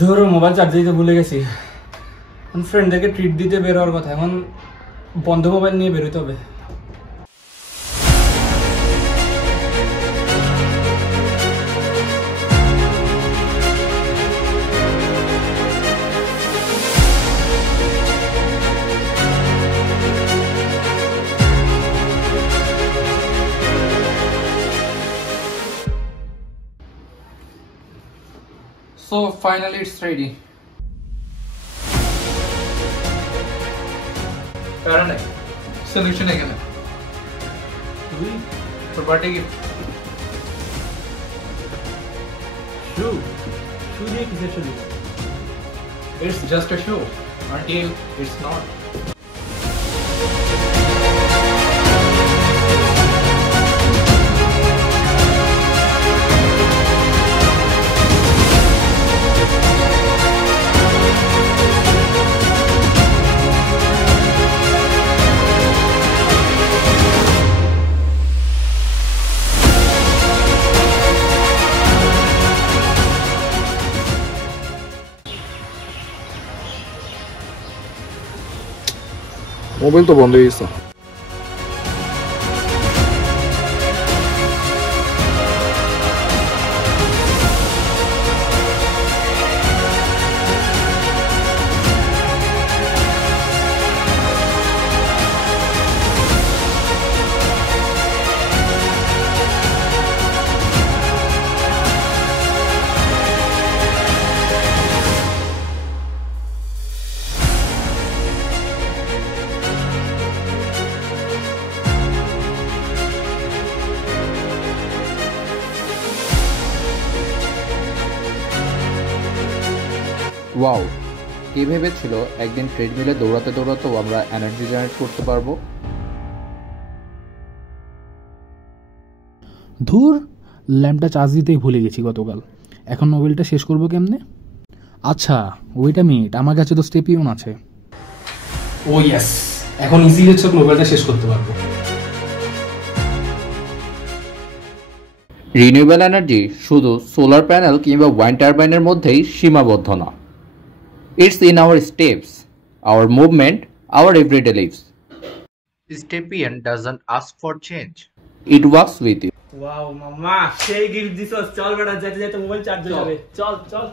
ধরো mobile charge দিতে ভুলে গেছি। ফ্রেন্ডদেরকে ট্রিট দিতে বের হওয়ার কথা, এখন বন্ধ মোবাইল নিয়ে বেরোতে হবে। So finally it's ready. Karan, solution again. For birthday gift. Shoe দিয়ে কিসের শুরু? It's just a show until it's not. Mobile তো বন্ধ হয়ে গেছে। ওয়াও, কে ভেবেছিল একদিন ট্রেডমিলে দৌড়াতে দৌড়াতেও আমরা এনার্জি জেনারেট করতে পারবো। ধুর, ল্যাম্পটা চার্জ দিতেই ভুলে গেছি গতকাল। এখন মোবাইলটা শেষ করবো কেমনে? আচ্ছা ওয়েট আ মিনিট, আমার কাছে তো স্টেপিয়ন আছে। ও ইয়েস, এখন ইজিলি মোবাইলটা শেষ করতে পারবো। রিনিউয়েবল এনার্জি শুধু সোলার প্যানেল কিংবা ওয়াইন্ড টারবাইনের মধ্যেই সীমাবদ্ধ না। It's in our steps, our movement, our everyday lives. Stepien doesn't ask for change. It works with you. Wow মাম্মা, সেই গিফট দিছস। চল বেটা, যেতে যেতে মোবাইল চার্জ হয়ে যাবে। চল চল।